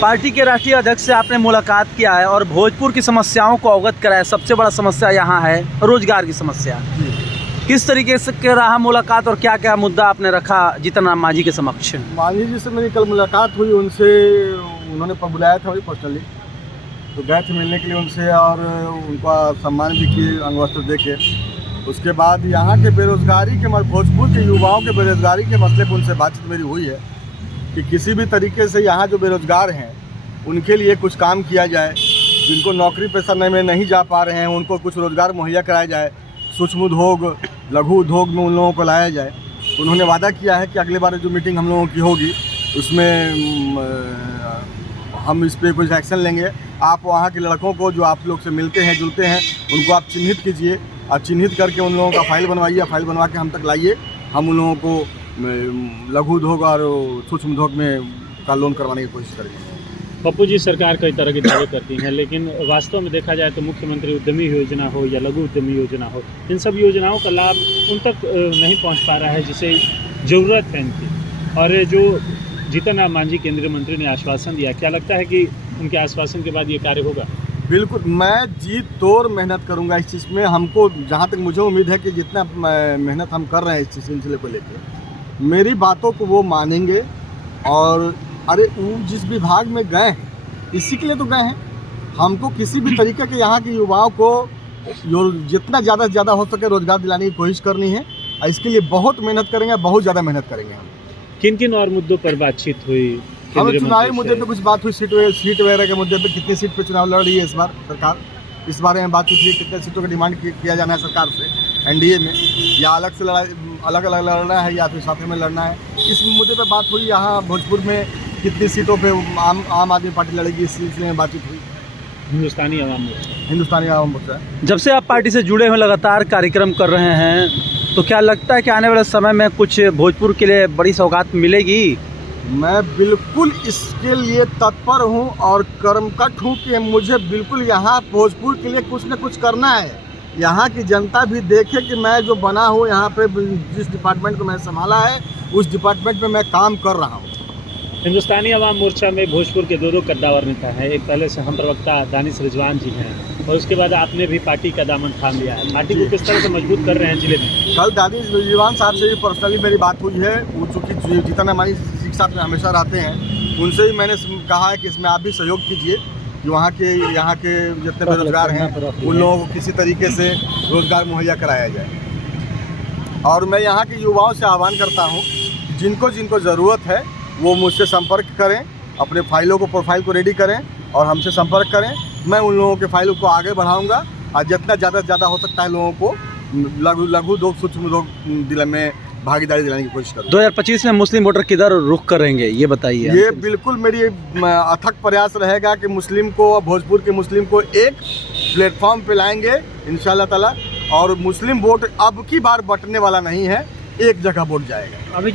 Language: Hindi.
पार्टी के राष्ट्रीय अध्यक्ष से आपने मुलाकात किया है और भोजपुर की समस्याओं को अवगत कराया। सबसे बड़ा समस्या यहाँ है रोजगार की समस्या। किस तरीके से के रहा मुलाकात और क्या क्या मुद्दा आपने रखा जीतन राम मांझी के समक्ष? मांझी जी से मेरी कल मुलाकात हुई, उनसे उन्होंने बुलाया था मुझे पर्सनली, तो गए थे मिलने के लिए उनसे और उनका सम्मान भी किए अंगवस्त्र दे के। उसके बाद यहाँ के बेरोजगारी के भोजपुर के युवाओं के बेरोजगारी के मसले पर उनसे बातचीत मेरी हुई है कि किसी भी तरीके से यहाँ जो बेरोजगार हैं उनके लिए कुछ काम किया जाए, जिनको नौकरी पेशा में नहीं जा पा रहे हैं उनको कुछ रोज़गार मुहैया कराया जाए, सूक्ष्म उद्योग लघु उद्योग में उन लोगों को लाया जाए। उन्होंने वादा किया है कि अगले बार जो मीटिंग हम लोगों की होगी उसमें हम इस पर कुछ एक्शन लेंगे। आप वहाँ के लड़कों को जो आप लोग से मिलते हैं जुलते हैं उनको आप चिन्हित कीजिए और चिन्हित करके उन लोगों का फाइल बनवाइए, फाइल बनवा के हम तक लाइए। हम उन लोगों को लघु उद्योग और सूक्ष्म उद्योग में का लोन करवाने की कोशिश करेंगे। पप्पू जी सरकार कई तरह के दावे करती हैं, लेकिन वास्तव में देखा जाए तो मुख्यमंत्री उद्यमी योजना हो या लघु उद्यमी योजना हो, इन सब योजनाओं का लाभ उन तक नहीं पहुंच पा रहा है जिसे ज़रूरत है इनकी। और जो जीतन राम मांझी केंद्रीय मंत्री ने आश्वासन दिया, क्या लगता है कि उनके आश्वासन के बाद ये कार्य होगा? बिल्कुल, मैं जी तोड़ मेहनत करूंगा इस चीज़ में। हमको जहाँ तक मुझे उम्मीद है कि जितना मेहनत हम कर रहे हैं इस सिलसिले को लेकर, मेरी बातों को वो मानेंगे। और अरे वो जिस विभाग में गए हैं इसी के लिए तो गए हैं। हमको किसी भी तरीके के यहाँ के युवाओं को जितना ज़्यादा से ज़्यादा हो सके रोज़गार दिलाने की कोशिश करनी है। इसके लिए बहुत मेहनत करेंगे, बहुत ज़्यादा मेहनत करेंगे हम। किन किन और मुद्दों पर बातचीत हुई? हमें चुनावी मुद्दे पे कुछ बात हुई, सीट वगैरह के मुद्दे पे, कितनी सीट पे चुनाव लड़ रही है इस बार सरकार, इस बारे में बातचीत हुई। कितने सीटों का डिमांड किया जाना है सरकार से एनडीए में, या अलग से अलग लड़ना है या फिर साथ में लड़ना है, इस मुद्दे पे बात हुई। यहाँ भोजपुर में कितनी सीटों पे आम आदमी पार्टी लड़ेगी, इस सिलसिले में बातचीत हुई। हिंदुस्तानी आवाम मोर्चा। जब से आप पार्टी से जुड़े हुए लगातार कार्यक्रम कर रहे हैं, तो क्या लगता है कि आने वाले समय में कुछ भोजपुर के लिए बड़ी सौगात मिलेगी? मैं बिल्कुल इसके लिए तत्पर हूं और कर्मकट हूं कि मुझे बिल्कुल यहाँ भोजपुर के लिए कुछ न कुछ करना है। यहाँ की जनता भी देखे कि मैं जो बना हूँ यहाँ पे, जिस डिपार्टमेंट को मैंने संभाला है उस डिपार्टमेंट में मैं काम कर रहा हूँ। हिंदुस्तानी आवाम मोर्चा में भोजपुर के दो कद्दावर नेता हैं। एक पहले से हम प्रवक्ता दानिश रिजवान जी हैं और उसके बाद आपने भी पार्टी का दामन थाम लिया है। पार्टी को किस तरह से मजबूत कर रहे हैं जिले में? कल दानिश रिजवान साहब से भी पर्सनली मेरी बात हुई है। वो चूँकि जीतन राम मांझी जी साथ में हमेशा रहते हैं, उनसे भी मैंने कहा है कि इसमें आप भी सहयोग कीजिए कि यहाँ के जितने बेरोजगार हैं उन लोगों को किसी तरीके से रोज़गार मुहैया कराया जाए। और मैं यहाँ के युवाओं से आह्वान करता हूँ, जिनको जिनको ज़रूरत है वो मुझसे संपर्क करें, अपने फाइलों को प्रोफाइल को रेडी करें और हमसे संपर्क करें। मैं उन लोगों के फाइलों को आगे बढ़ाऊंगा और जितना ज़्यादा से ज़्यादा हो सकता है लोगों को लघु उद्योग सूक्ष्म उद्योग दिला में भागीदारी दिलाने की कोशिश करूँ। 2025 में मुस्लिम वोटर किधर रुख करेंगे ये बताइए? ये बिल्कुल मेरी अथक प्रयास रहेगा कि मुस्लिम को, भोजपुर के मुस्लिम को एक प्लेटफॉर्म पे लाएंगे इंशाल्लाह ताला। और मुस्लिम वोट अब की बार बंटने वाला नहीं है, एक जगह वोट जाएगा।